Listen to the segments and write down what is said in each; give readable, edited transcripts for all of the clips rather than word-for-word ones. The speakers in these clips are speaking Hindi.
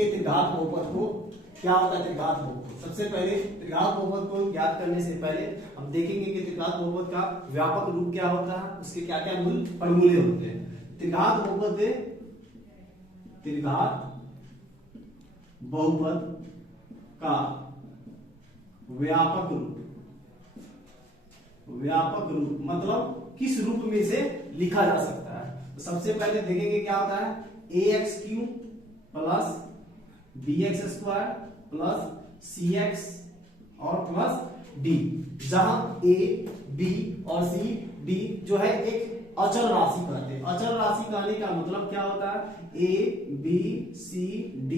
देखते हैं त्रिघात बहुपद को क्या होता है। त्रिघात बहुपद सबसे पहले त्रिघात बहुपद को ज्ञात करने से पहले हम देखेंगे कि त्रिघात बहुपद का व्यापक रूप क्या होता है, उसके क्या क्या मूल फॉर्मूले होते हैं। त्रिघात बहुपद का व्यापक रूप मतलब किस रूप में से लिखा जा सकता है। तो सबसे पहले देखेंगे क्या होता है ax³ plus bx² plus cx और प्लस d, जहां a b और c d जो है एक अचर राशि कहते हैं। अचर राशि कहने का मतलब क्या होता है a b c d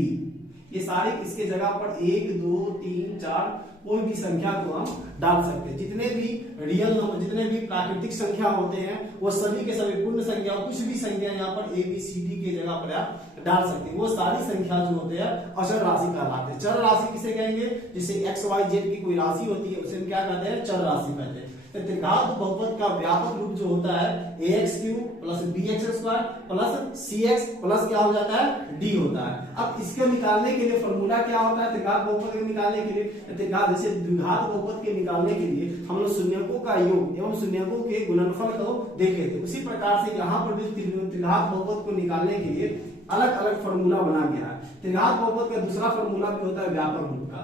ये सारे इसके जगह पर 1 2 3 4 कोई भी संख्या को हम डाल सकते हैं। जितने भी रियल नंबर जितने भी प्राकृतिक संख्या होते हैं वो सभी के सभी पूर्ण संख्या कुछ भी संख्या यहाँ पर a b c d के जगह पर आप डाल सकते हैं। वो सारी संख्या जो होते हैं अचर राशि कहलाते हैं। चर राशि किसे कहेंगे, जिसे x y z की कोई राशि होती है उसे हम क्या कहते हैं, चर राशि कहते हैं। तो त्रिघात बहुपद का व्यापक रूप जो होता है ax³ plus bx² plus cx plus क्या हो जाता है d होता है। अब इसके निकालने के लिए फॉर्मूला क्या होता है त्रिघात बहुपद के निकालने के लिए, त्रिघात जैसे द्विघात बहुपद के निकालने के लिए हम लोग शून्यकों का योग एवं शून्यकों के गुणनफल को देखे थे। उसी प्रकार से यहाँ पर भी त्रिघात बहुपद को निकालने के लिए अलग अलग फॉर्मूला बना गया है। त्रिघात बहुपद का दूसरा फॉर्मूला भी होता है व्यापक रूप का।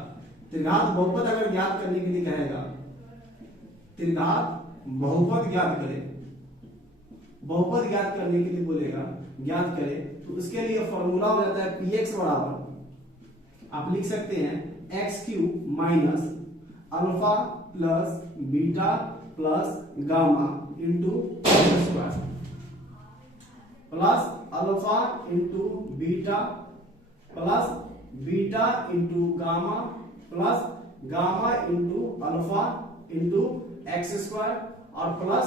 त्रिघात बहुपद अगर ज्ञात करने के लिए कहेगा त्रिघात बहुपद ज्ञात करें, बहुपद ज्ञात करने के लिए बोलेगा ज्ञात करें, तो उसके लिए फॉर्मूला हो जाता है px बराबर आप लिख सकते हैं x³ minus alpha plus beta plus gamma into square plus alpha into beta plus beta into gamma plus gamma into alpha into x² और प्लस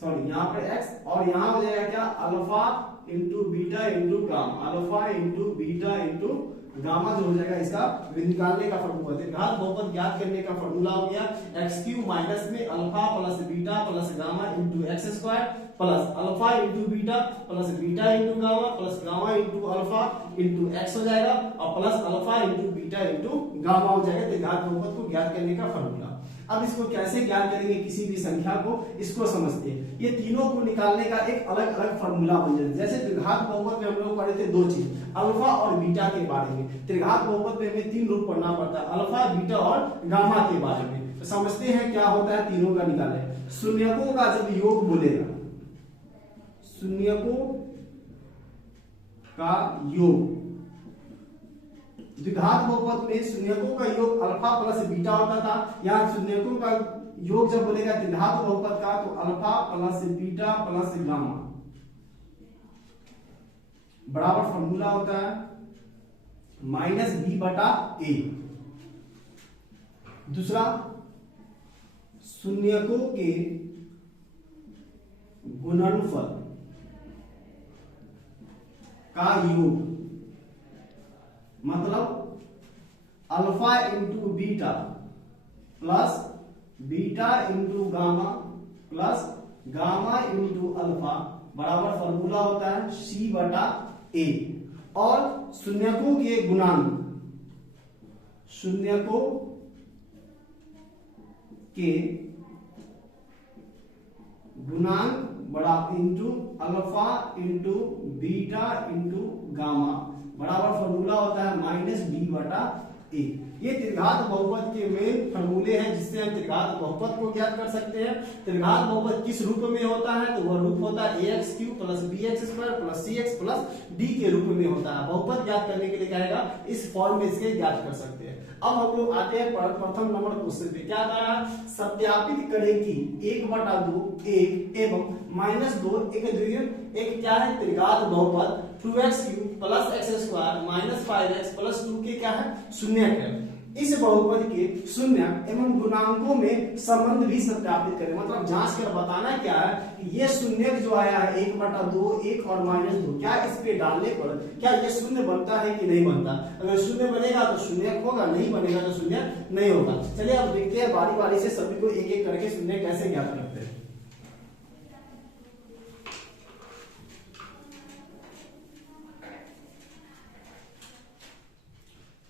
सॉरी यहाँ पर x और यहाँ हो जाएगा क्या alpha into beta into gamma, alpha into beta into gamma जो हो जाएगा इसका निकालने का फॉर्मूला। त्रिघात बहुपद ज्ञात करने का फॉर्मूला हो गया x³ माइनस में alpha plus beta plus gamma into x² plus alpha into beta plus beta into gamma plus gamma into alpha into x हो जाएगा और plus alpha into beta into gamma हो जाएगा त्रिघात बहुपद को ज्ञात करने का फॉर्मूला। अब इसको कैसे ज्ञात करेंगे किसी भी संख्या को, इसको समझते हैं। ये तीनों को निकालने का एक अलग अलग फॉर्मूला बन जाता है। जैसे त्रिघात बहुपद में हम लोग पढ़े थे दो चीज, अल्फा और बीटा के बारे में। त्रिघात बहुपद में हमें तीन रूप पढ़ना पड़ता है, अल्फा बीटा और गामा के बारे में। तो समझते हैं क्या होता है तीनों का निकाले। शून्यकों का जब योग बोलेगा, शून्यकों का योग, द्विघात बहुपद में शून्यकों का योग अल्फा प्लस बीटा होता था। यहाँ शून्यकों का योग जब बोलेगा त्रिघात बहुपद का तो alpha plus beta plus gamma बराबर फॉर्मूला होता है माइनस बी बटा ए। दूसरा शून्यकों के गुणनफल का योग मतलब alpha into beta plus beta into gamma plus gamma into alpha बराबर फॉर्मूला होता है सी बटा ए। और शून्यकों के गुणांक, शून्यकों के गुणांक बड़ा into alpha into beta into gamma बराबर फॉर्मूला होता है माइनस बी बटा ए। ये त्रिघात बहुपद के मेन फॉर्मूले हैं जिससे हम त्रिघात बहुपद को ज्ञात कर सकते हैं। त्रिघात बहुपद किस रूप में होता है तो वह रूप होता है ax³ plus bx² plus cx plus d के रूप में होता है। बहुपद ज्ञात करने के लिए कहेगा इस फॉर्म में इसके ज्ञात कर सकते हैं। अब हम लोग आते हैं प्रथम नंबर क्वेश्चन पे। क्या कह रहा है, सत्यापित करें कि 1/2 1 एवं -2 एक क्या है त्रिघात बहुपद 2x³ plus x² minus 5x plus 2 के क्या है शून्यक है। इस बहुपद के शून्य एवं गुणांकों में संबंध भी सत्यापित करें, मतलब जांच कर बताना क्या है कि ये शून्यक जो आया है 1/2 1 और -2 क्या इस पे डालने पर क्या ये शून्य बनता है कि नहीं बनता। अगर शून्य बनेगा तो शून्यक होगा, नहीं बनेगा तो शून्य नहीं होगा। चलिए अब देखते हैं बारी बारी से सभी को एक एक करके शून्य कैसे ज्ञात करते हैं।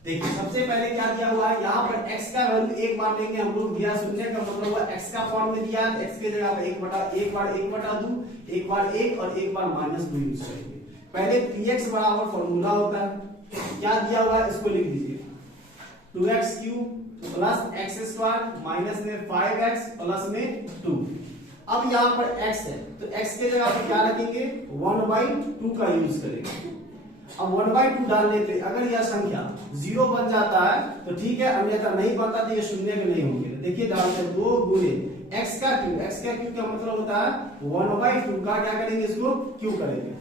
देखिए सबसे पहले क्या दिया हुआ है, यहाँ पर x का वैल्यू एक बार लेंगे हम लोग, दिया शून्य का मतलब हुआ x का फॉर्म में दिया है, x के जगह पर एक बार 1/2, एक बार 1 और एक बार -2 यूज करेंगे। पहले px बराबर फॉर्मूला होता है, क्या दिया हुआ है इसको लिख दीजिए, 2x³ प्लस x² माइनस में 5x प्लस में 2। अब यहाँ पर x है तो x के जगह पर क्या रखेंगे, 1/2 का यूज करेंगे। अब 1/2 डालने पे अगर यह संख्या 0 बन जाता है तो ठीक है, अन्यथा नहीं बनता तो ये शून्य के नहीं होंगे। देखिए डालते 2 गुणे x का क्यूब का मतलब होता है 1/2 का क्या करेंगे, इसको क्यूब करेंगे।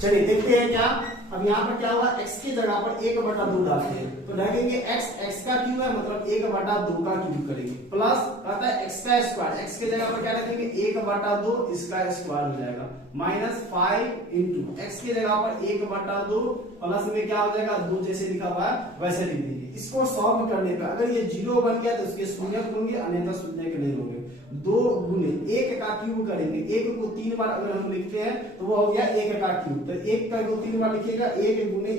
चलिए देखते हैं क्या, अब यहाँ पर क्या हुआ, x की जगह पर 1/2 डालते हैं तो लगेंगे x का क्यूब है मतलब 1/2 का क्यूब करेंगे, प्लस आता है x का स्क्वायर, x के जगह पर क्या रखेंगे 1/2 इसका स्क्वायर हो जाएगा, माइनस 5 इंटू x की जगह पर 1/2 प्लस में क्या हो जाएगा 2, जैसे लिखा हुआ है वैसे लिख दीजिए। इसको सॉल्व करने पर अगर ये 0 बन गया तो उसके शून्य होंगे, अन्यथा शून्य के नहीं होंगे। 2 गुने 1 का क्यूब करेंगे, 1 को 3 बार अगर हम लिखते हैं तो वो हो गया 1 का क्यूब, तो 1 का को 3 बार लिखिएगा, 1 गुने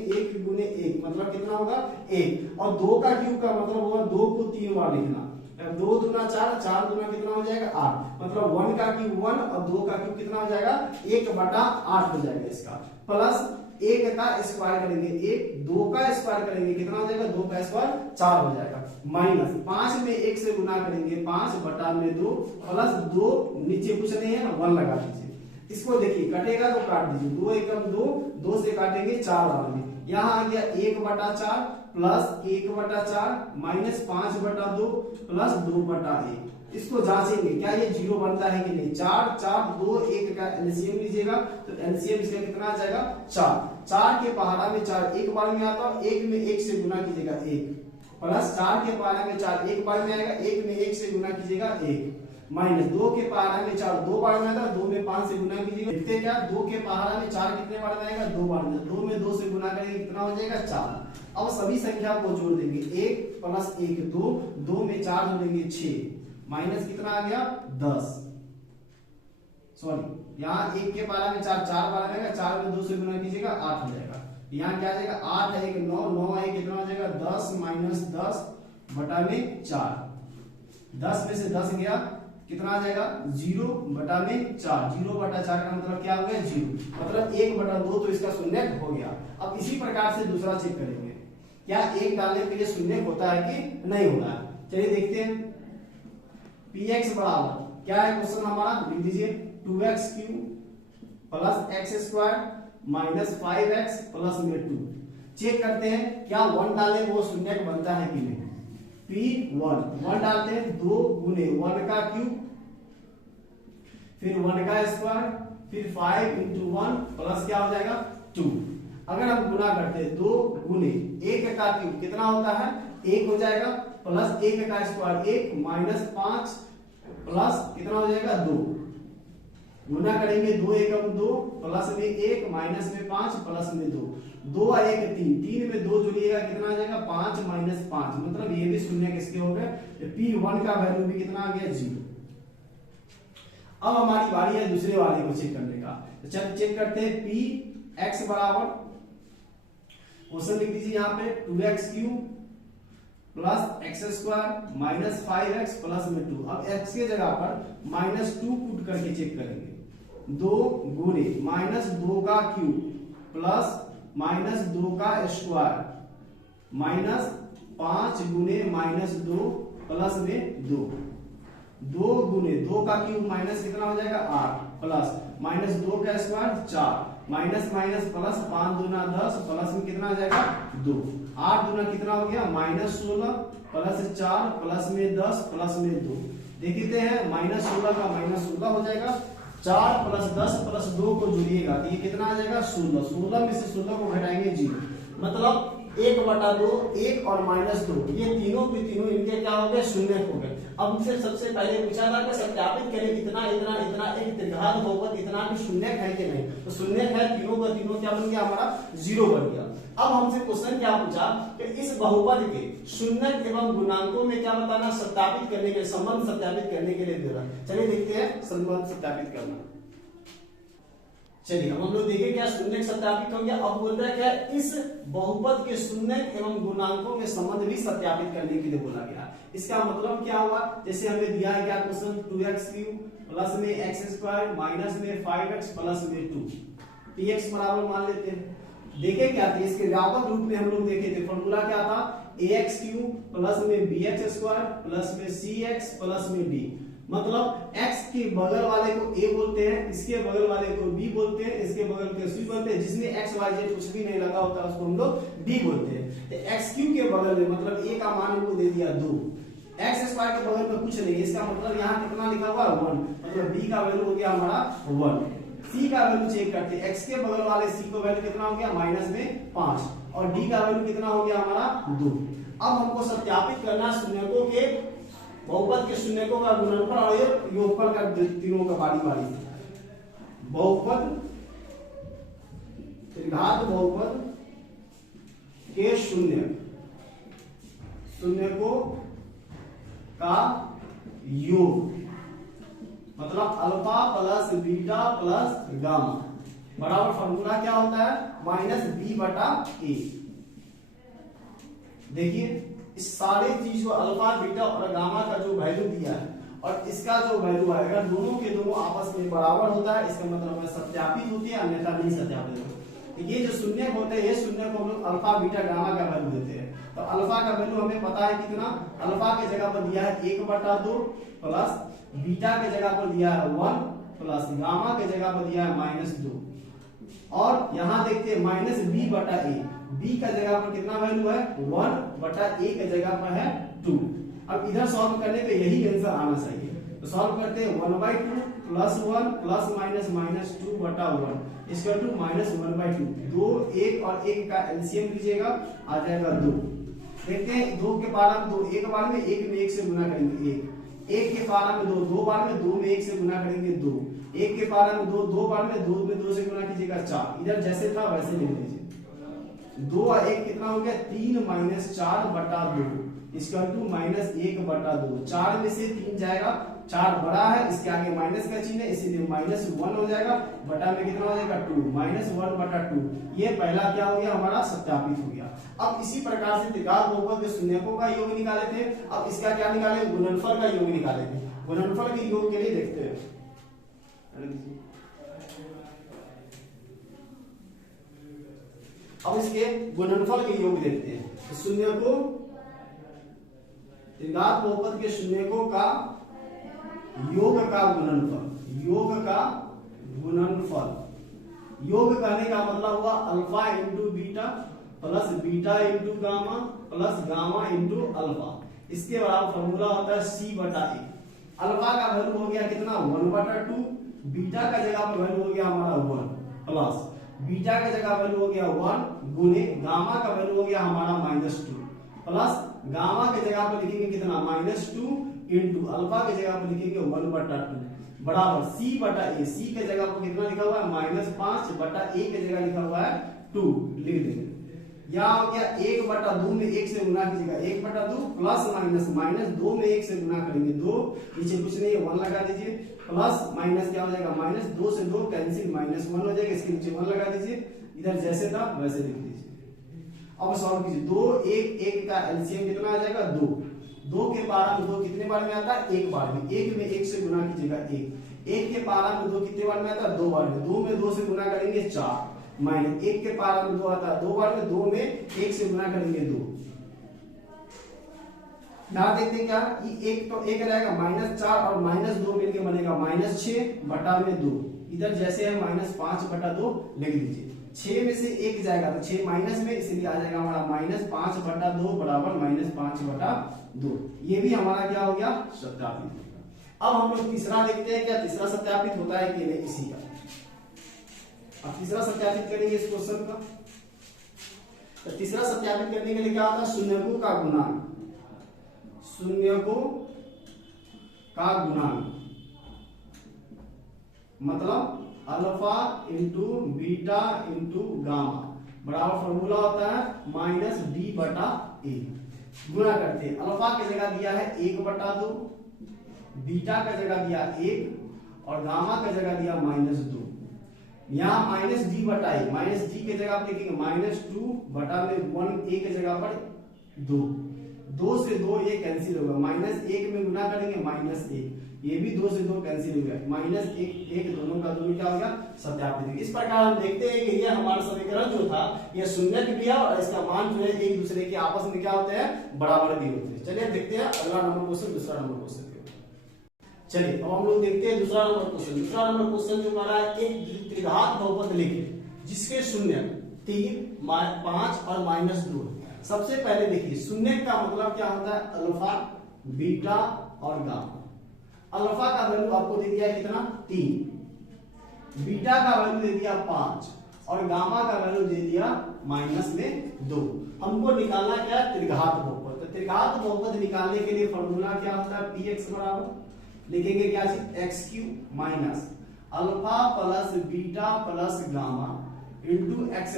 1 मतलब कितना होगा 1, और 2 का क्यूब का मतलब होगा 2 को 3 बार लिखना, 2 दूना 4, 4 दूना कितना हो जाएगा 8, मतलब 1 का क्यूब 1 और 2 का क्यूब कितना हो जाएगा 1/8 हो जाएगा इसका, प्लस 1 का स्क्वायर करेंगे 1, 2 का स्क्वायर करेंगे कितना हो जाएगा 2 का स्क्वायर 4 हो जाएगा, माइनस 5 में 1 से गुना करेंगे 5/2 प्लस 2 नीचे कुछ नहीं है ना 1 लगा दीजिए। इसको देखिए कटेगा तो काट दीजिए, 2 एकम 2, 2 से काटेंगे 4 डालेंगे, यहाँ आ गया 1/4 प्लस 1/4 माइनस 5/2 प्लस 2/1। इसको जांचेंगे क्या ये 0 बनता है कि नहीं, 4 4 2 1 का एलसीएम लीजिएगा तो एलसीएम इसका कितना आ जाएगा 4, 4 के पहाड़ा में 4 एक बार में आता है, 1 में 1 से गुना कीजिएगा 1, प्लस 4 के पहाड़ा में 4 एक बार में आएगा, 1 में 1 से गुना कीजिएगा 1, माइनस 2 के पहाड़ा में 4 2 बार में आता है, 2 में 5 से गुना कीजिएगा, देखते क्या 2 के पहाड़ा में 4 कितने बार में आएगा 2 बार में, 2 में 2 से गुना करेंगे कितना हो जाएगा 4। अब सभी संख्या को जोड़ देंगे, 1 प्लस 1 2, 2 में 4 जोड़ेंगे 6, माइनस कितना आ गया 10, सॉरी यहाँ 1 के पहाड़ा में 4 4 बार आएगा, 4 में 2 से गुना कीजिएगा 8 हो जाएगा, यहाँ क्या आ जाएगा 8 1 9 9 1 कितना हो जाएगा 10 माइनस 10 बटा में 4, 10 में से 10 गया कितना आ जाएगा 0 बटा में 4, 0/4 का मतलब क्या हो गया 0, मतलब 1/2 तो इसका शून्य हो गया। अब इसी प्रकार से दूसरा चेक करेंगे क्या 1 डालने पे ये शून्य होता है कि नहीं होता है। चलिए देखते हैं, px बराबर क्या है क्वेश्चन हमारा, लिख दीजिए 2x³ plus x² minus 5x plus में 2। चेक करते हैं क्या 1 डाले वो शून्य बनता है कि नहीं, p1 डालते हैं, 2 गुने 1 का क्यूब फिर 1 का स्क्वायर फिर 5 इंटू 1 प्लस क्या हो जाएगा 2। अगर हम गुना करते हैं 2 गुने 1 का क्यूब कितना होता है 1 हो जाएगा, प्लस 1 का स्क्वायर 1 माइनस 5 प्लस कितना हो जाएगा 2, गुना करेंगे 2 एकम 2 प्लस में 1 माइनस में 5 प्लस में 2, 2 और 1 3, 3 में 2 जोड़िएगा कितना आ जाएगा 5 माइनस 5, मतलब ये भी शून्य किसके हो गए, p1 का वैल्यू भी कितना आ गया 0। अब हमारी बारी है दूसरे वाले को चेक करने का, तो चल चेक करते हैं px बराबर क्वेश्चन लिख दीजिए यहाँ पे 2x³ plus x² minus 5x plus में 2। अब x के जगह पर -2 पुट करके चेक करेंगे, 2 गुने -2 का क्यूब प्लस -2 का स्क्वायर माइनस 5 गुने -2 प्लस में 2, 2 गुने 2 का क्यूब माइनस कितना हो जाएगा 8 प्लस -2 का स्क्वायर 4 माइनस माइनस प्लस 5 दूना 10 प्लस में कितना आ जाएगा 2, 8 दूना कितना हो गया -16 प्लस 4 प्लस में 10 प्लस में 2। देखते हैं -16 का -16 हो जाएगा, 4 प्लस 10 प्लस 2 को जोड़िएगा तो ये कितना आ जाएगा 16, 16 में से 16 को घटाएंगे 0, मतलब 1/2 1 और -2 ये तीनों के तीनों इनके क्या हो गए शून्य हो गए। अब हमसे सबसे पहले पूछा था कि सत्यापित करें इतना इतना इतना एक त्रिघात बहुपद इतना भी शून्य है कि नहीं, तो शून्य है, तीनों का तीनों क्या बन गया हमारा 0 बन गया। अब हमसे क्वेश्चन क्या पूछा कि इस बहुपद के शून्य एवं गुणांकों में क्या बताना, सत्यापित करने के संबंध सत्यापित करने के लिए दे रहा। चलिए देखते हैं संबंध सत्यापित करना। चलिए अब हम लोग देखें क्या शून्य सत्यापित हो गया। अब बोल रहा है क्या, इस बहुपद के शून्य एवं गुणांकों के संबंध भी सत्यापित करने के लिए बोला गया। इसका मतलब क्या हुआ, जैसे हमें दिया है क्या क्वेश्चन, 2x³ प्लस में x² माइनस में 5x प्लस में 2 px बराबर मान लेते हैं। देखे क्या थे, इसके व्यापक रूप में हम लोग देखे थे, फॉर्मूला क्या था, ax³ प्लस में bx² प्लस में cx प्लस में d। मतलब x के बगल वाले को a बोलते हैं, इसके बगल वाले को b बोलते हैं, इसके बगल को c बोलते हैं, जिसमें x y z कुछ भी नहीं लगा होता उसको हम लोग b बोलते हैं। तो x³ के बगल में मतलब a का मान हमको दे दिया 2, x² के बगल में कुछ नहीं, इसका मतलब यहाँ कितना लिखा हुआ है 1, मतलब b का वैल्यू हो गया हमारा 1। c का वैल्यू चेक करते हैं, x के बगल वाले c को वैल्यू कितना हो गया माइनस में 5 और d का वैल्यू कितना हो गया हमारा 2। अब हमको सत्यापित करना शून्यकों के बहुपद के शून्यकों का गुणनफल और योगफल का तीनों का बारी बारी से। बहुपद त्रिघात बहुपद के शून्यकों का योग, मतलब alpha plus beta plus gamma बराबर फॉर्मूला क्या होता है, माइनस बी बटा ए। देखिए इस सारी चीज को अल्फा बीटा और गामा का जो वैल्यू दिया है और इसका जो वैल्यू आएगा दोनों के दोनों आपस में बराबर होता है, इसका मतलब है सत्यापित होती है, अन्यथा नहीं सत्यापित होती। ये जो शून्य होते हैं ये शून्य को हम लोग अल्फा बीटा गामा का वैल्यू देते हैं। तो अल्फा का वैल्यू हमें पता है कितना, अल्फा के जगह पर दिया है 1/2 प्लस बीटा के जगह पर दिया है 1 प्लस गामा के जगह पर दिया है -2 और यहाँ देखते हैं माइनस बी बटा ए, बी का जगह पर कितना वैल्यू है 1/a के जगह पर है 2। अब इधर सॉल्व करने पे यही आंसर आना चाहिए, तो सॉल्व करते हैं 1/2 प्लस 1 प्लस माइनस -2/1 इसका टू -1/2, 2 1 और 1 का एलसीएम लीजिएगा आ जाएगा 2। देखते हैं 2 के पारा में 2 एक बार में 1 में 1 से गुना करेंगे 1 के पारा में 2 2 बार में 2 में 1 से गुना करेंगे 2, 1 के पारा में 2 2 बार में 2 में 2 से गुना कीजिएगा 4, इधर जैसे था वैसे लिख दीजिए। 2 और 1 कितना हो गया 3 - 4/2 इसका टू -1/2, 4 में से 3 जाएगा, 4 बड़ा है इसके आगे माइनस का चिन्ह है इसीलिए -1 हो जाएगा, बटा में कितना हो जाएगा 2 -1/2। ये पहला क्या हो गया हमारा सत्यापित हो गया। अब इसी प्रकार से त्रिघात बहुपद के शून्यकों का योग निकाले थे, अब इसका क्या निकाले, गुणनफल का योग निकाले थे। गुणनफल के योग के लिए देखते हैं, अब इसके गुणनफल के योग देखते हैं। शून्यकों त्रिघात बहुपद के शून्यकों का योग का गुणनफल, योग का गुणनफल, योग करने का मतलब हुआ alpha into beta plus beta into gamma plus gamma into alpha, इसके बराबर फॉर्मूला होता है c/a। अल्फा का वैल्यू हो गया कितना 1/2, बीटा का जगह पर वैल्यू हो गया हमारा 1 प्लस बीटा का जगह वैल्यू हो गया 1 गुने गामा का वैल्यू हो गया हमारा -2 प्लस गामा के जगह पर लिखेंगे कितना -2 इंटू अल्फा के जगह पर लिखेंगे 1/2 बराबर c/a। c के जगह पर कितना लिखा हुआ है -5/a के जगह लिखा हुआ है 2 लिख देंगे। यहाँ हो गया 1/2 में 1 से गुना कीजिएगा 1/2 प्लस माइनस 2 में 1 से गुना करेंगे 2, नीचे कुछ नहीं है 1 लगा दीजिए प्लस माइनस क्या हो जाएगा -2 से 2 कैंसिल -1 हो जाएगा, इसके नीचे 1 लगा दीजिए, इधर जैसे था वैसे लिख दीजिए। अब सॉल्व कीजिए 2 1 का एलसीएम कितना आ जाएगा 2, 2 के पारा में 2 कितने बार में आता है 1 बार में, 1 में 1 से गुना कीजिएगा 1 के पारा में 2 कितने बार में आता है 2 बार में, 2 में 2 से गुना करेंगे 4 माइनस 1 के पारा में 2 आता है 2 बार में, 2 में 1 से गुना करेंगे 2। यहां देखते हैं क्या, ये 1 तो 1 रहेगा -4 और -2 मिलके बनेगा -6/2, इधर जैसे है -5/2 लिख दीजिए। 6 में से 1 जाएगा तो 6 माइनस में, इसलिए आ जाएगा हमारा -5/2 बराबर -5/2। ये भी हमारा क्या हो गया सत्यापित। अब हम लोग तीसरा देखते हैं क्या तीसरा सत्यापित होता है कि नहीं इसी का। अब तीसरा सत्यापित करेंगे इस क्वेश्चन का। तो तीसरा सत्यापित करने के लिए क्या होता है, शून्यकों का गुणांक, शून्यकों का गुणांक मतलब alpha into beta into gamma बराबर फॉर्मूला होता है -d/a। गुणा करते हैं, अल्फा की जगह दिया है 1/2, बीटा का जगह दिया 1 और गामा का जगह दिया -2। यहाँ माइनस डी बटा ए, माइनस डी की जगह आप लिखेंगे -2 बटा में 1 ए की जगह पर 2, 2 से 2 ये कैंसिल होगा, -1 में गुना करेंगे -1, ये भी 2 से 2 कैंसिल हो गया, -1 1 दोनों का दोनों क्या हो गया सत्यापित। इस प्रकार हम देखते हैं कि ये हमारा समीकरण जो था ये शून्य भी है और इसका मान जो है एक दूसरे के आपस में क्या होते हैं बराबर भी होते हैं। चलिए देखते हैं अगला नंबर क्वेश्चन, दूसरा नंबर क्वेश्चन। चलिए अब हम लोग देखते हैं दूसरा नंबर क्वेश्चन। दूसरा नंबर क्वेश्चन जो हमारा है एक त्रिघात बहुपद लिखे जिसके शून्य 3, 5 और -2। सबसे पहले देखिए शून्य का मतलब क्या होता है अल्फा, बीटा और गामा। अल्फा का वैल्यू आपको दे दिया कितना 3, बीटा का वैल्यू दे दिया 5 और गामा का वैल्यू दे दिया -2। हमको निकालना क्या है त्रिघात बहुपद। तो त्रिघात बहुपद निकालने के लिए फॉर्मूला क्या होता है px बराबर लिखेंगे क्या चीज x³ minus alpha plus beta plus gamma into x²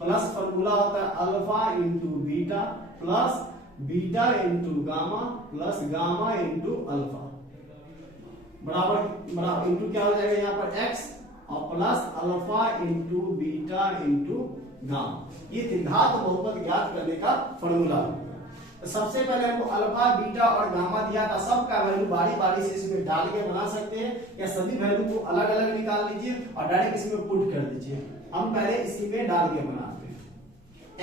plus formula होता है alpha into beta plus beta into gamma plus gamma into alpha बराबर इंटू क्या हो जाएगा यहाँ पर x और plus alpha into beta into gamma. ये त्रिघात बहुपद ज्ञात करने का फॉर्मूला है। तो सबसे पहले हमको अल्फा बीटा और गामा दिया था, सबका वैल्यू बारी बारी से इसमें डाल के बना सकते हैं या सभी वैल्यू को अलग अलग निकाल लीजिए और डायरेक्ट इसमें पुट कर दीजिए। हम पहले इसी में डाल के बनाते हैं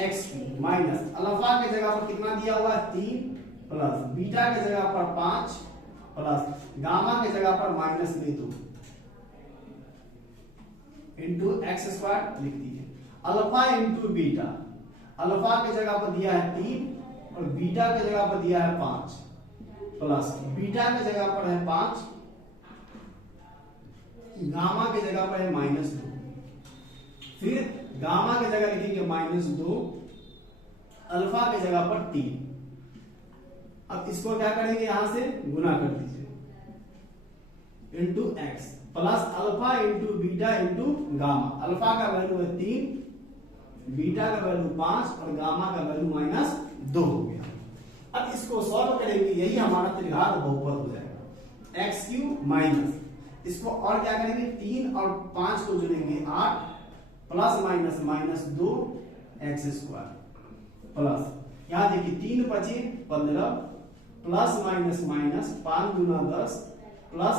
x³ माइनस अल्फा के जगह पर कितना दिया हुआ है 3 प्लस बीटा के जगह पर 5 प्लस गामा के जगह पर -2 इंटू x² लिख दीजिए। अल्फा इंटू बीटा, अल्फा के जगह पर दिया है 3 और बीटा के जगह पर दिया है 5 प्लस बीटा के जगह पर है 5, गामा के जगह पर है -2, फिर गामा के जगह लिखेंगे -2, अल्फा के जगह पर 3। अब इसको क्या करेंगे यहां से गुना कर दीजिए into x plus alpha into beta into gamma. Alpha का वैल्यू है 3, बीटा का वैल्यू 5 और गामा का वैल्यू -2 हो गया। अब इसको सॉल्व करेंगे, यही हमारा त्रिघात बहुपद हो जाएगा x³ माइनस इसको और क्या करेंगे 3 और 5 को जोड़ेंगे 8 प्लस -2 x² प्लस यहां देखिए 3 बचे 15 प्लस माइनस 5 दूना 10 प्लस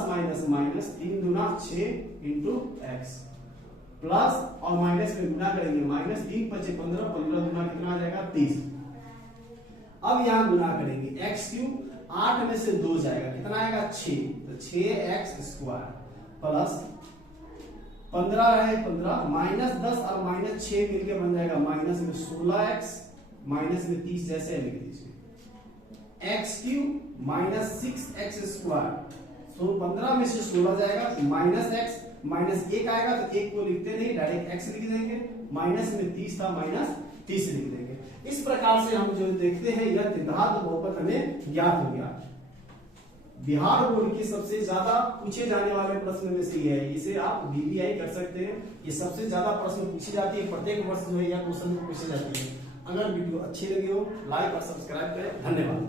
माइनस 3 दूना 6 इंटू x प्लस और माइनस में गुना करेंगे -3 बचे 15, 15 गुना कितना आ जाएगा 30। अब यहां गुना करेंगे x³ 8 में से 2 जाएगा कितना आएगा 6, तो 6x² प्लस 15 है 15 -10 और -6 मिलके बन जाएगा माइनस में 16x माइनस में 30 जैसे लिख दीजिए x³ -6x²। तो 15 में से 16 जाएगा तो -x -1 आएगा तो 1 को लिखते नहीं डायरेक्ट x लिख देंगे, माइनस में 30 था -30 लिख देंगे। इस प्रकार से हम जो देखते हैं यह त्रिघात बहुपद हमें ज्ञात हो गया। बिहार बोर्ड के सबसे ज्यादा पूछे जाने वाले प्रश्न में से ये है, इसे आप VVI कर सकते हैं। ये सबसे ज्यादा प्रश्न पूछी जाती है, प्रत्येक वर्ष जो है यह क्वेश्चन पूछे जाती है। अगर वीडियो अच्छी लगी हो लाइक और सब्सक्राइब करें। धन्यवाद।